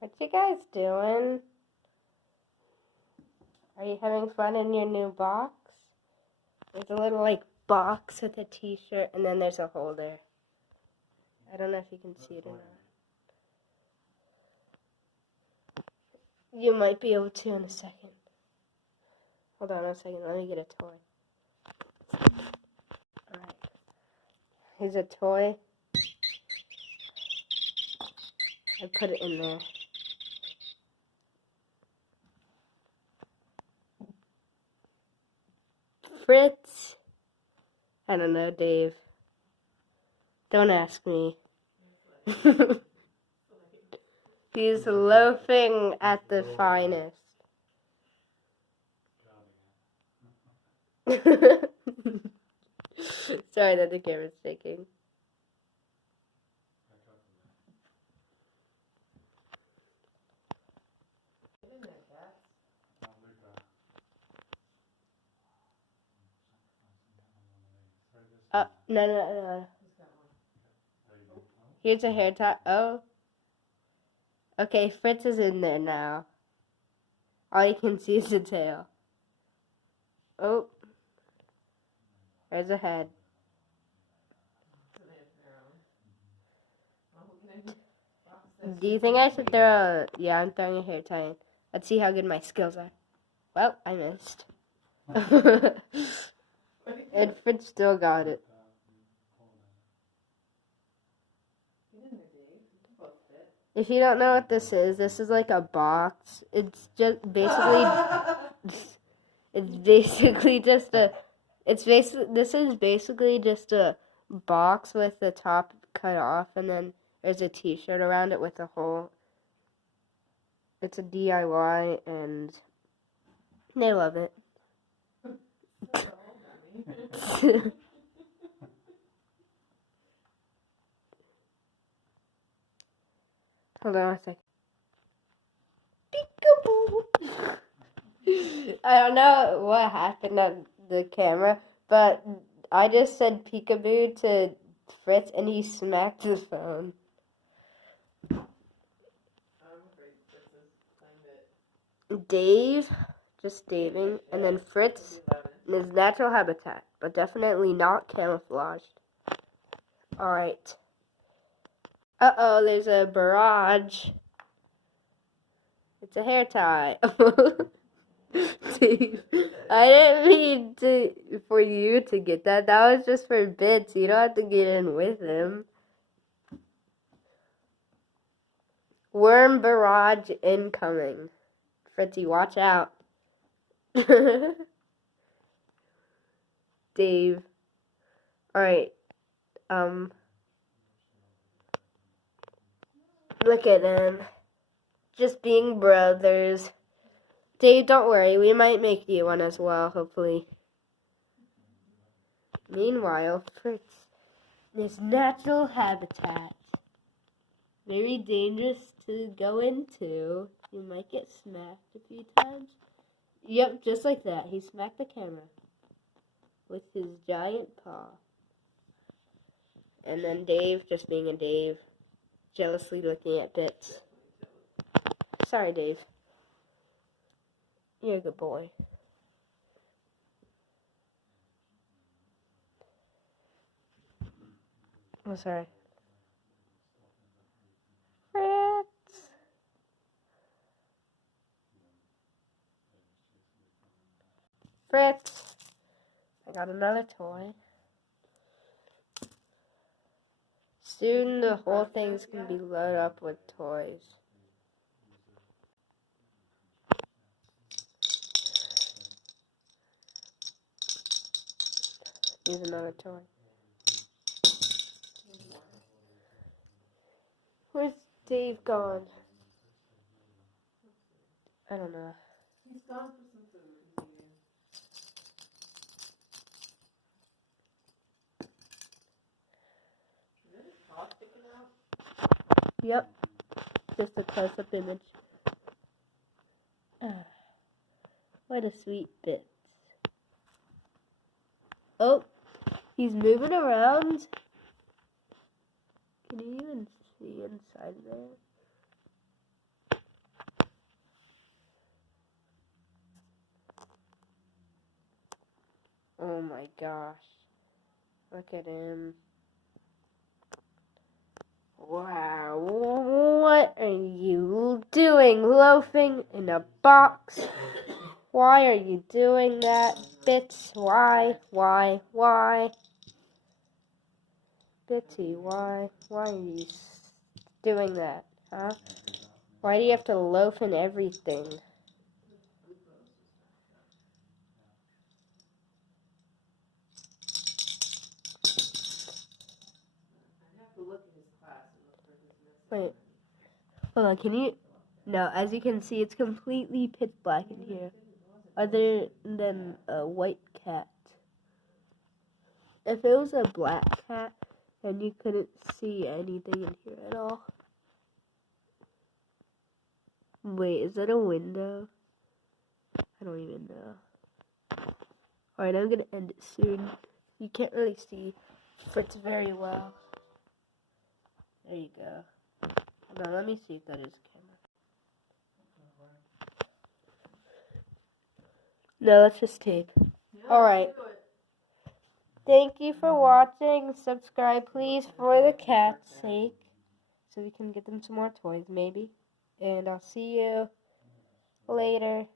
What you guys doing? Are you having fun in your new box? There's a little box with a t-shirt and then there's a holder. I don't know if you can see it or not. You might be able to in a second. Hold on a second, let me get a toy. Alright. Here's a toy. I put it in there. Fritz. I don't know, Dave. Don't ask me. He's loafing at the finest. Sorry that the camera's shaking. No. Here's a hair tie. Oh. Okay, Fritz is in there now. All you can see is the tail. Oh. There's a head. Do you think I should throw a... Yeah, I'm throwing a hair tie in. Let's see how good my skills are. Well, I missed. And Fritz still got it. If you don't know what this is like a box. It's just basically... This is basically just a box with the top cut off, and then there's a t-shirt around it with a hole. It's a DIY, and they love it. Hold on a second. Peekaboo! I don't know what happened on the camera, but I just said peekaboo to Fritz, and he smacked the phone. Dave, just Daving, and then Fritz in his natural habitat, but definitely not camouflaged. Alright. Uh-oh, there's a barrage. It's a hair tie. Dave, I didn't mean for you to get that. That was just for bits. You don't have to get in with him. Worm barrage incoming. Fritzy, watch out. Dave. Alright. Look at them. Just being brothers. Dave, don't worry. We might make you one as well, hopefully. Meanwhile, Fritz in his natural habitat. Very dangerous to go into. You might get smacked a few times. Yep, just like that. He smacked the camera with his giant paw. And then Dave, just being a Dave, jealously looking at bits. Sorry, Dave. You're a good boy. Oh, sorry. Fritz. Fritz. I got another toy. Soon the whole thing's gonna be loaded up with toys. Here's another toy. Where's Dave gone? I don't know. He's gone for some food. Is that his paw sticking out? Yep. Just a close-up image. What a sweet bit. Oh, he's moving around. Can you even see inside there? Oh my gosh. Look at him. Wow. What are you doing? Loafing in a box? Why are you doing that, Bits? Why? Bitsy, why? Why are you doing that, huh? Why do you have to loaf in everything? I'd have to look at his class and look for his missing. Wait. Hold on, can you? No, as you can see, it's completely pitch black in here, other than a white cat. If it was a black cat, then you couldn't see anything in here at all. Wait, is that a window? I don't even know. Alright, I'm gonna end it soon. You can't really see Fritz very well. There you go. Hold on, let me see if that is a camera. No, that's just tape. Yeah, Alright. let's do it. Thank you for watching. Subscribe, please, for the cat's sake. So we can get them some more toys, maybe. And I'll see you later.